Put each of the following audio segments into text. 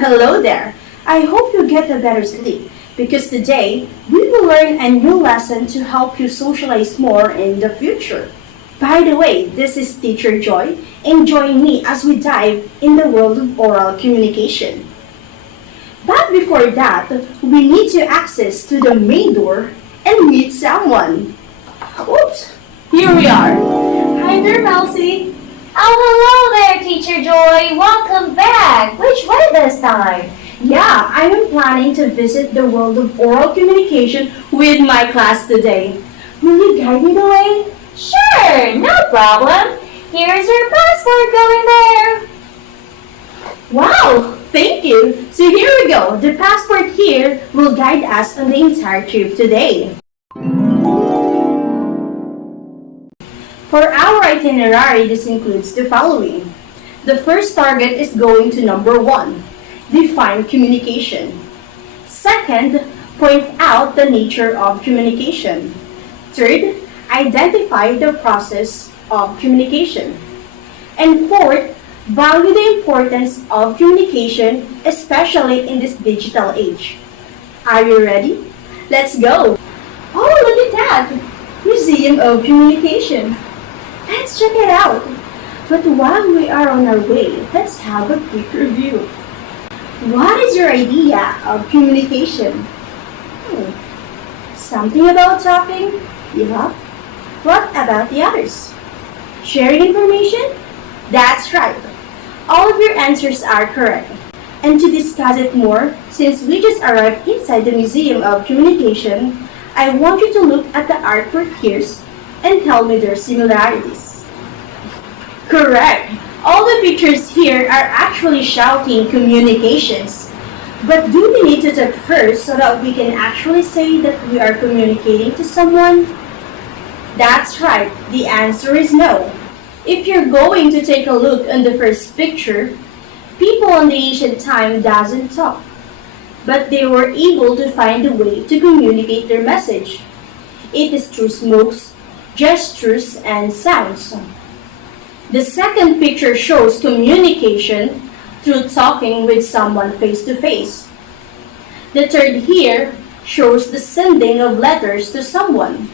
Hello there. I hope you get a better sleep because today we will learn a new lesson to help you socialize more in the future. By the way, this is Teacher Joy, and join me as we dive in the world of oral communication. But before that, we need to access to the main door and meet someone. Oops, here we are. Hi there, Melcy. Oh, hello there, Teacher Joy. Welcome back. Which way this time? Yeah, I am planning to visit the world of oral communication with my class today. Will you guide me the way? Sure, no problem. Here's your passport going there. Wow, thank you. So here we go. The passport here will guide us on the entire trip today. For our itinerary, this includes the following. The first target is going to number 1, define communication. Second, point out the nature of communication. Third, identify the process of communication. And fourth, value the importance of communication, especially in this digital age. Are you ready? Let's go! Oh, look at that! Museum of Communication. Let's check it out. But while we are on our way, let's have a quick review. What is your idea of communication? Something about talking? Yeah. What about the others? Sharing information? That's right. All of your answers are correct. And to discuss it more, since we just arrived inside the Museum of Communication, I want you to look at the artwork here and tell me their similarities. Correct. All the pictures here are actually shouting communications. But do we need to talk first so that we can actually say that we are communicating to someone? That's right. The answer is no. If you're going to take a look on the first picture, people in the ancient time doesn't talk, but they were able to find a way to communicate their message. It is through smokes, gestures, and sounds. The second picture shows communication through talking with someone face to face. The third here shows the sending of letters to someone.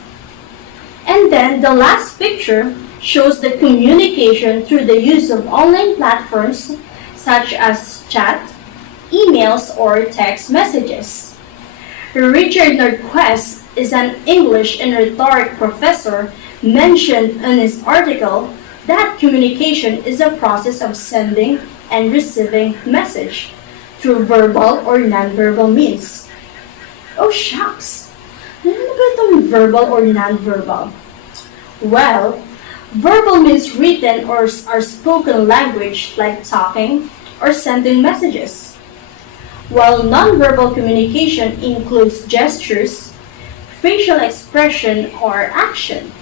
And then the last picture shows the communication through the use of online platforms such as chat, emails, or text messages. Richard Nordquist is an English and rhetoric professor mentioned in his article that communication is a process of sending and receiving message through verbal or nonverbal means. Oh shucks! Ano ba itong verbal or nonverbal? Well, verbal means written or spoken language like talking or sending messages, while nonverbal communication includes gestures, facial expression, or action.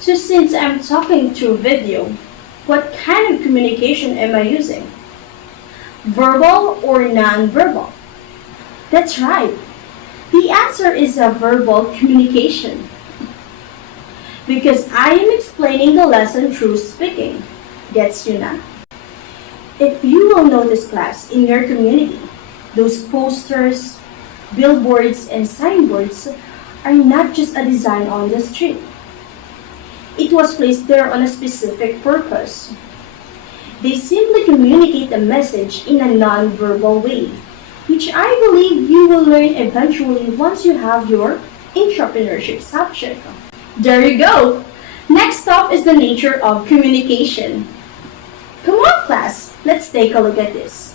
So since I'm talking through video, what kind of communication am I using? Verbal or nonverbal? That's right. The answer is a verbal communication. Because I am explaining the lesson through speaking. Gets you na? If you will notice, class, in your community, those posters, billboards, and signboards are not just a design on the street. It was placed there on a specific purpose. They simply communicate a message in a non-verbal way, which I believe you will learn eventually once you have your entrepreneurship subject. There you go! Next up is the nature of communication. Come on, class, let's take a look at this.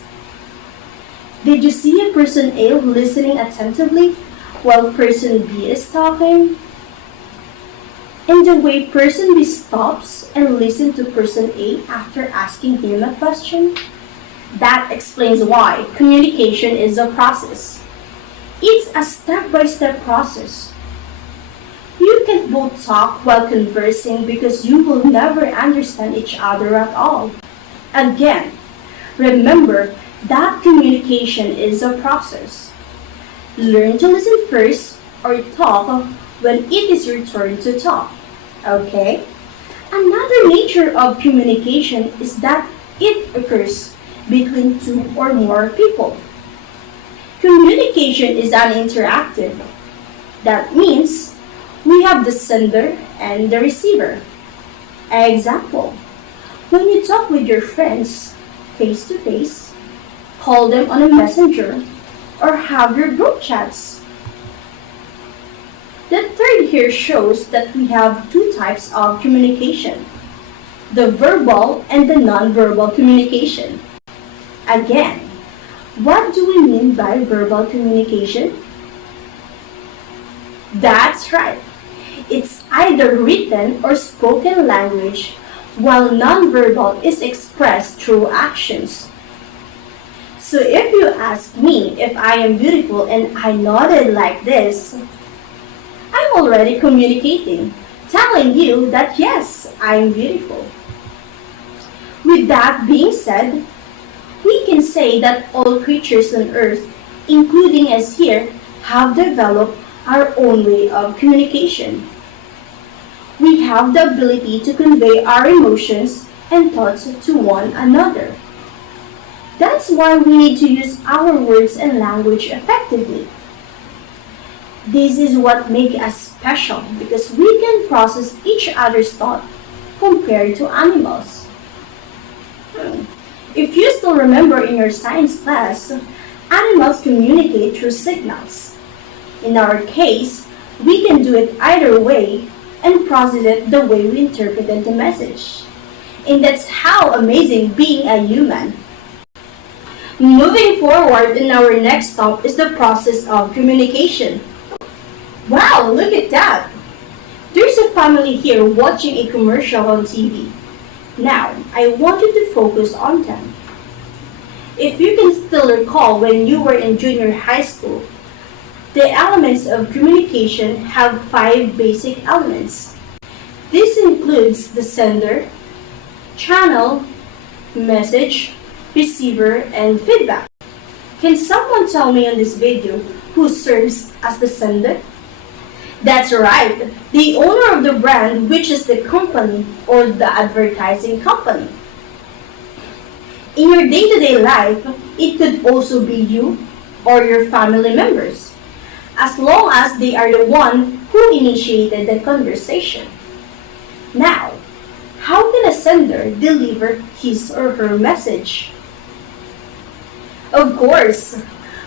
Did you see a person A listening attentively while person B is talking? And the way person B stops and listens to person A after asking him a question? That explains why communication is a process. It's a step-by-step process. You can't both talk while conversing because you will never understand each other at all. Again, remember that communication is a process. Learn to listen first or talk when it is your turn to talk. Okay? Another nature of communication is that it occurs between two or more people. Communication is uninteractive. That means we have the sender and the receiver. Example, when you talk with your friends face to face, call them on a messenger, or have your group chats. The third here shows that we have two types of communication, the verbal and the non-verbal communication. Again, what do we mean by verbal communication? That's right. It's either written or spoken language, while non-verbal is expressed through actions. So if you ask me if I am beautiful and I nodded like this, I'm already communicating, telling you that yes, I'm beautiful. With that being said, we can say that all creatures on earth, including us here, have developed our own way of communication. We have the ability to convey our emotions and thoughts to one another. That's why we need to use our words and language effectively. This is what makes us special because we can process each other's thought compared to animals. If you still remember in your science class, animals communicate through signals. In our case, we can do it either way and process it the way we interpreted the message. And that's how amazing being a human. Moving forward in our next stop is the process of communication. Wow, look at that! There's a family here watching a commercial on TV. Now, I want you to focus on them. If you can still recall when you were in junior high school, the elements of communication have 5 basic elements. This includes the sender, channel, message, receiver, and feedback. Can someone tell me on this video who serves as the sender? That's right, the owner of the brand, which is the company or the advertising company. In your day-to-day life, it could also be you or your family members, as long as they are the one who initiated the conversation. Now, how can a sender deliver his or her message? Of course,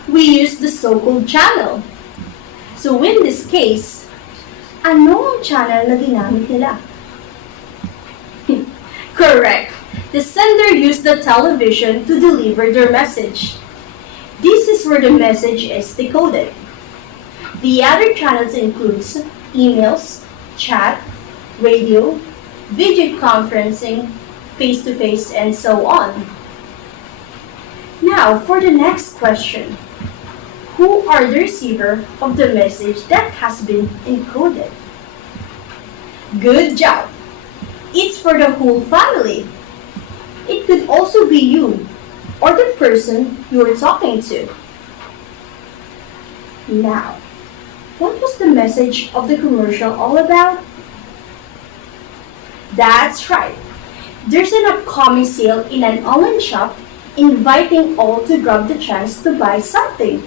we use the so-called channel. So in this case, ano ang channel na ginamit nila? Correct. The sender used the television to deliver their message. This is where the message is decoded. The other channels includes emails, chat, radio, video conferencing, face-to-face, and so on. Now, for the next question. Who are the receiver of the message that has been encoded? Good job! It's for the whole family. It could also be you or the person you are talking to. Now, what was the message of the commercial all about? That's right. There's an upcoming sale in an online shop inviting all to grab the chance to buy something.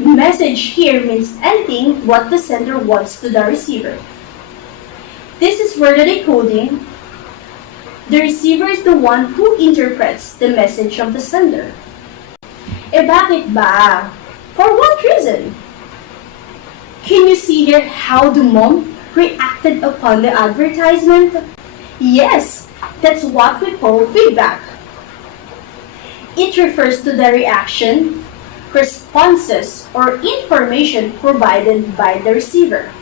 Message here means anything what the sender wants to the receiver. This is where the decoding. The receiver is the one who interprets the message of the sender. Bakit ba? For what reason? Can you see here how the mom reacted upon the advertisement? Yes, that's what we call feedback. It refers to the reaction, responses, or information provided by the receiver.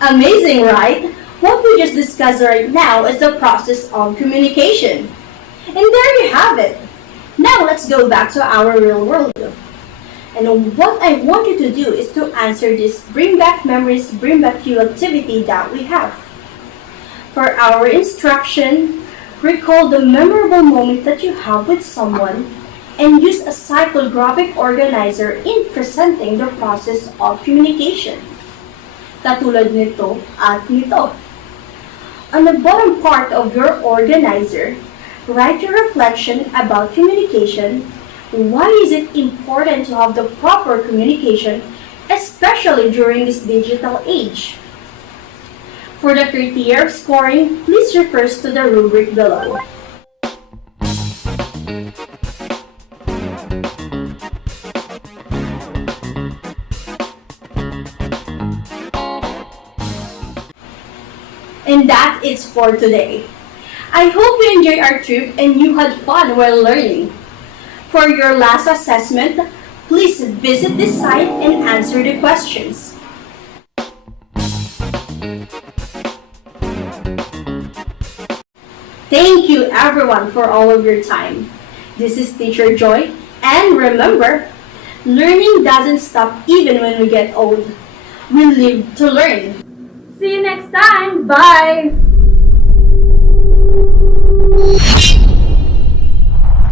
Amazing, right? What we just discussed right now is the process of communication. And there you have it. Now let's go back to our real world. And what I want you to do is to answer this bring back memories, bring back you activity that we have. For our instruction, recall the memorable moment that you have with someone and use a psychographic organizer in presenting the process of communication. Katulad nito at nito. On the bottom part of your organizer, Write your reflection about communication. Why is it important to have the proper communication, especially during this digital age? For the criteria of scoring, please refer to the rubric below. And that's it for today. I hope you enjoyed our trip and you had fun while learning. For your last assessment, please visit this site and answer the questions. Thank you everyone for all of your time. This is Teacher Joy, and remember, learning doesn't stop even when we get old. We live to learn. See you next time. Bye!